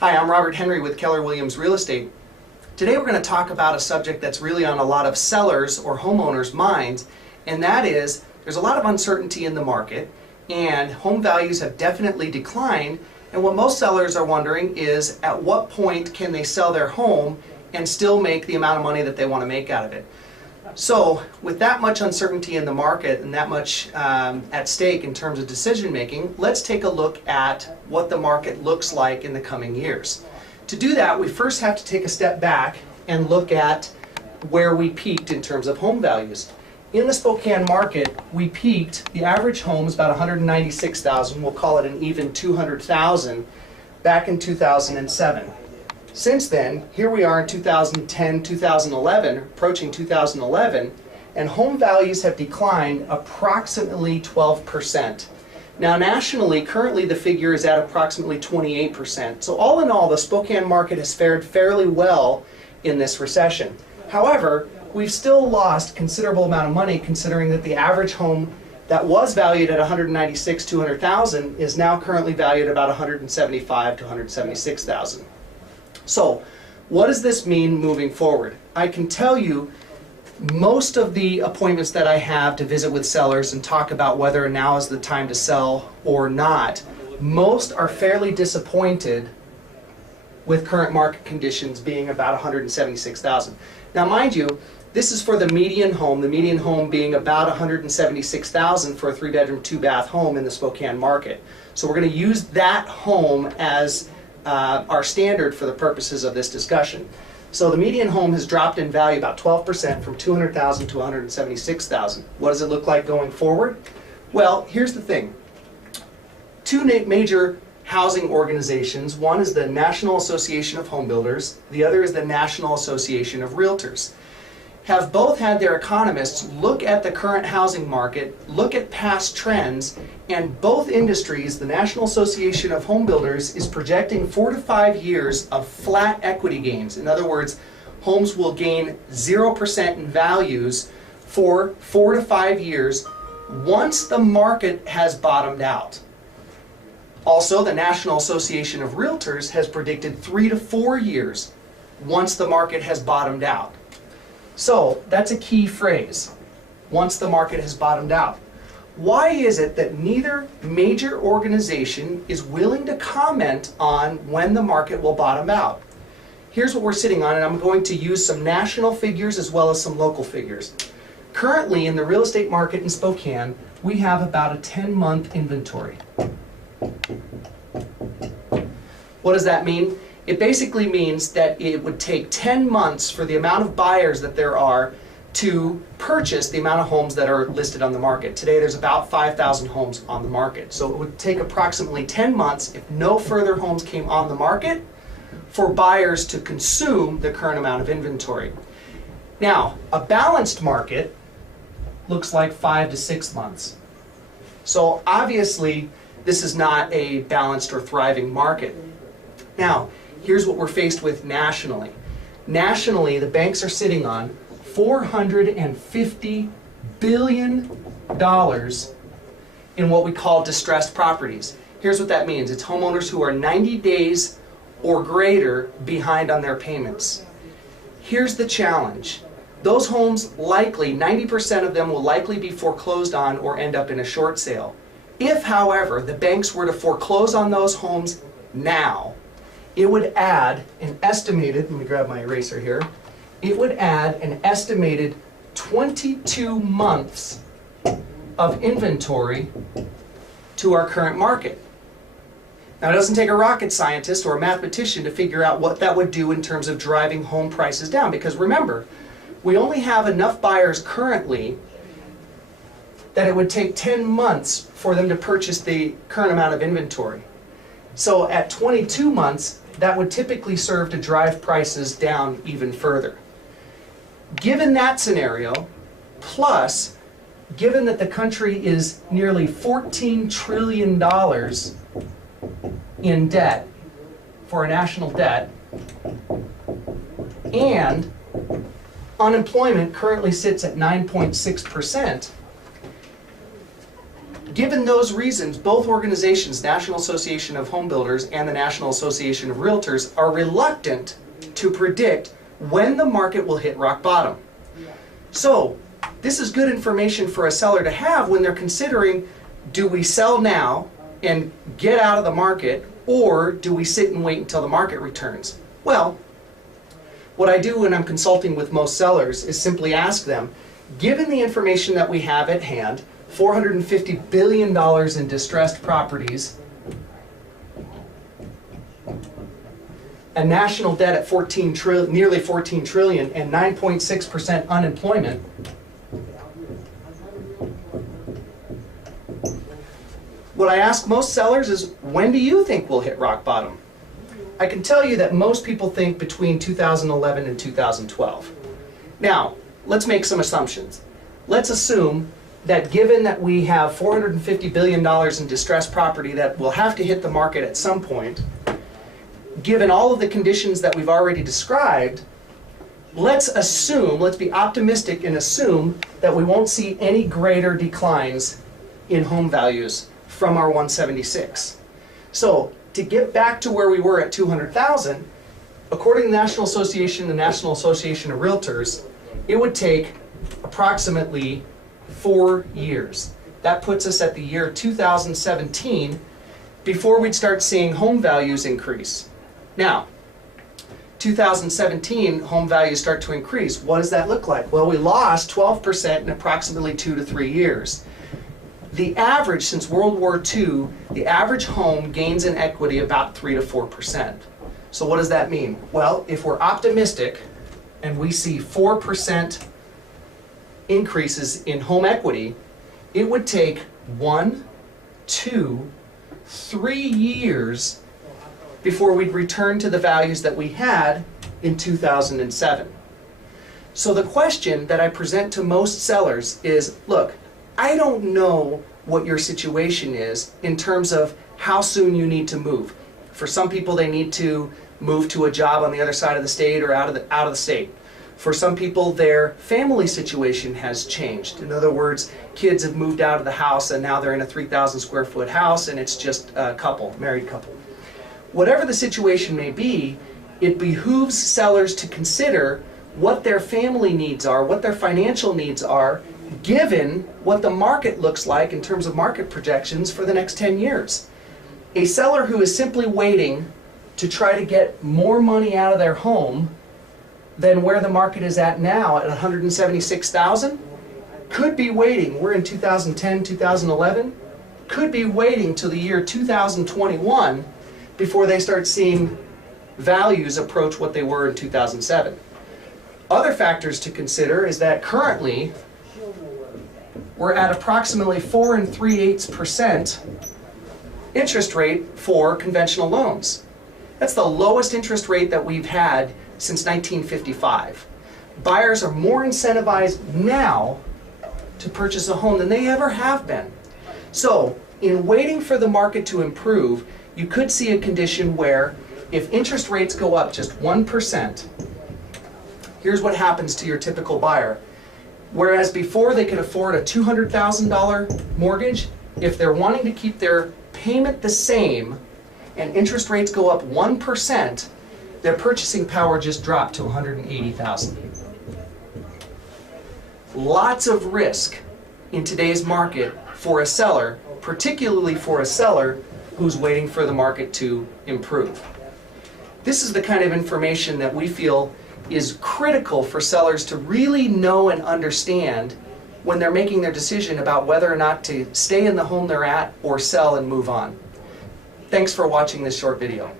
Hi, I'm Robert Henry with Keller Williams Real Estate. Today we're going to talk about a subject that's really on a lot of sellers or homeowners' minds, and that is there's a lot of uncertainty in the market and home values have definitely declined, and what most sellers are wondering is at what point can they sell their home and still make the amount of money that they want to make out of it. So with that much uncertainty in the market and that much at stake in terms of decision making, let's take a look at what the market looks like in the coming years. To do that, we first have to take a step back and look at where we peaked in terms of home values. In the Spokane market, we peaked, the average home is about $196,000, we'll call it an even $200,000, back in 2007. Since then, here we are in 2010, 2011, approaching 2011, and home values have declined approximately 12%. Now nationally, currently the figure is at approximately 28%. So all in all, the Spokane market has fared fairly well in this recession. However, we've still lost a considerable amount of money considering that the average home that was valued at $196,000, $200,000 is now currently valued at about $175,000 to $176,000. So, what does this mean moving forward? I can tell you most of the appointments that I have to visit with sellers and talk about whether now is the time to sell or not, most are fairly disappointed with current market conditions being about $176,000. Now mind you, this is for the median home being about $176,000 for a 3-bedroom, 2-bath home in the Spokane market. So we're going to use that home as our standard for the purposes of this discussion. So the median home has dropped in value about 12% from $200,000 to $176,000. What does it look like going forward? Well, here's the thing. Two major housing organizations, one is the National Association of Home Builders, the other is the National Association of Realtors, have both had their economists look at the current housing market, look at past trends, and both industries, the National Association of Home Builders is projecting 4 to 5 years of flat equity gains. In other words, homes will gain 0% in values for 4 to 5 years once the market has bottomed out. Also, the National Association of Realtors has predicted 3 to 4 years once the market has bottomed out. So that's a key phrase, once the market has bottomed out. Why is it that neither major organization is willing to comment on when the market will bottom out? Here's what we're sitting on, and I'm going to use some national figures as well as some local figures. Currently in the real estate market in Spokane, we have about a 10-month inventory. What does that mean? It basically means that it would take 10 months for the amount of buyers that there are to purchase the amount of homes that are listed on the market. Today there's about 5,000 homes on the market. So it would take approximately 10 months, if no further homes came on the market, for buyers to consume the current amount of inventory. Now, a balanced market looks like 5 to 6 months. So obviously this is not a balanced or thriving market. Now, here's what we're faced with nationally. Nationally, the banks are sitting on $450 billion in what we call distressed properties. Here's what that means. It's homeowners who are 90 days or greater behind on their payments. Here's the challenge. Those homes likely, 90% of them will likely be foreclosed on or end up in a short sale. If, however, the banks were to foreclose on those homes now, it would add an estimated, let me grab my eraser here, it would add an estimated 22 months of inventory to our current market. Now it doesn't take a rocket scientist or a mathematician to figure out what that would do in terms of driving home prices down, because remember, we only have enough buyers currently that it would take 10 months for them to purchase the current amount of inventory. So at 22 months, that would typically serve to drive prices down even further. Given that scenario, plus given that the country is nearly $14 trillion in debt, for a national debt, and unemployment currently sits at 9.6%, Given those reasons, both organizations, National Association of Home Builders and the National Association of Realtors, are reluctant to predict when the market will hit rock bottom. So, this is good information for a seller to have when they're considering, do we sell now and get out of the market, or do we sit and wait until the market returns? Well, what I do when I'm consulting with most sellers is simply ask them, given the information that we have at hand, $450 billion in distressed properties, a national debt at nearly 14 trillion, and 9.6% unemployment, what I ask most sellers is, when do you think we'll hit rock bottom? I can tell you that most people think between 2011 and 2012. Now, let's make some assumptions. Let's assume that given that we have $450 billion in distressed property that will have to hit the market at some point, given all of the conditions that we've already described, let's be optimistic and assume that we won't see any greater declines in home values from our 176. So, to get back to where we were at 200,000, according to the National Association and the National Association of Realtors, it would take approximately 4 years. That puts us at the year 2017 before we'd start seeing home values increase. Now, 2017, home values start to increase. What does that look like? Well, we lost 12% in approximately 2 to 3 years. The average, since World War II, the average home gains in equity about 3 to 4%. So what does that mean? Well, if we're optimistic and we see 4% increases in home equity, it would take 1, 2, 3 years before we'd return to the values that we had in 2007. So the question that I present to most sellers is, look, I don't know what your situation is in terms of how soon you need to move. For some people, they need to move to a job on the other side of the state or out of the state. For some people, their family situation has changed. In other words, kids have moved out of the house and now they're in a 3,000 square foot house and it's just a couple, married couple. Whatever the situation may be, it behooves sellers to consider what their family needs are, what their financial needs are, given what the market looks like in terms of market projections for the next 10 years. A seller who is simply waiting to try to get more money out of their home than where the market is at now at 176,000 could be waiting, we're in 2010, 2011, could be waiting till the year 2021 before they start seeing values approach what they were in 2007. Other factors to consider is that currently we're at approximately 4 3/8% interest rate for conventional loans. That's the lowest interest rate that we've had since 1955. Buyers are more incentivized now to purchase a home than they ever have been. So, in waiting for the market to improve, you could see a condition where if interest rates go up just 1%, here's what happens to your typical buyer. Whereas before they could afford a $200,000 mortgage, if they're wanting to keep their payment the same and interest rates go up 1%, their purchasing power just dropped to $180,000. Lots of risk in today's market for a seller, particularly for a seller who's waiting for the market to improve. This is the kind of information that we feel is critical for sellers to really know and understand when they're making their decision about whether or not to stay in the home they're at or sell and move on. Thanks for watching this short video.